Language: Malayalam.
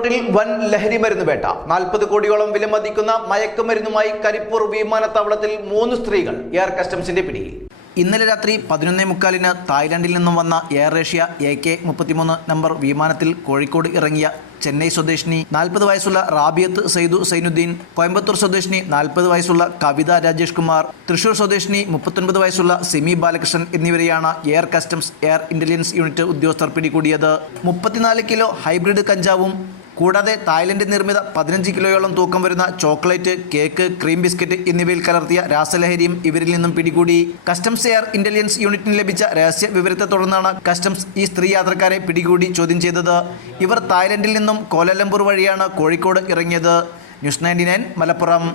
എയർപോർട്ടിൽ വൻ ലഹരി മരുന്ന് വേട്ട. 40 കോടിയോളം വിലമതിക്കുന്ന മയക്കുമരുന്നുമായി കരിപ്പൂർ വിമാനത്താവളത്തിൽ 3 സ്ത്രീകൾ എയർ കസ്റ്റംസിന്റെ പിടിയിൽ. ഇന്നലെ രാത്രി 11:45 തായ്ലൻഡിൽ നിന്നും വന്ന എയർ ഏഷ്യ AK-33 നമ്പർ വിമാനത്തിൽ കോഴിക്കോട് ഇറങ്ങിയ ചെന്നൈ സ്വദേശിനി 40 വയസ്സുള്ള റാബിയത്ത് സൈദു സൈനുദ്ദീൻ, കോയമ്പത്തൂർ സ്വദേശിനി 40 വയസ്സുള്ള കവിത രാജേഷ് കുമാർ, തൃശൂർ സ്വദേശിനി 39 വയസ്സുള്ള സിമി ബാലകൃഷ്ണൻ എന്നിവരെയാണ് air customs air intelligence unit ഉദ്യോഗസ്ഥർ പിടികൂടിയത്. 34 കിലോ ഹൈബ്രിഡ് കഞ്ചാവും കൂടാതെ തായ്ലൻഡ് നിർമ്മിത 15 കിലോയോളം തൂക്കം വരുന്ന ചോക്ലേറ്റ്, കേക്ക്, ക്രീം ബിസ്ക്കറ്റ് എന്നിവയിൽ കലർത്തിയ രാസലഹരിയും ഇവരിൽ നിന്നും പിടികൂടി. കസ്റ്റംസ് എയർ ഇന്റലിജൻസ് യൂണിറ്റിന് ലഭിച്ച രഹസ്യ വിവരത്തെ തുടർന്നാണ് കസ്റ്റംസ് ഈ സ്ത്രീ യാത്രക്കാരെ പിടികൂടി ചോദ്യം ചെയ്തത്. ഇവർ തായ്ലൻഡിൽ നിന്നും കോലാലംപൂർ വഴിയാണ് കോഴിക്കോട് ഇറങ്ങിയത്. ന്യൂസ് 99 മലപ്പുറം.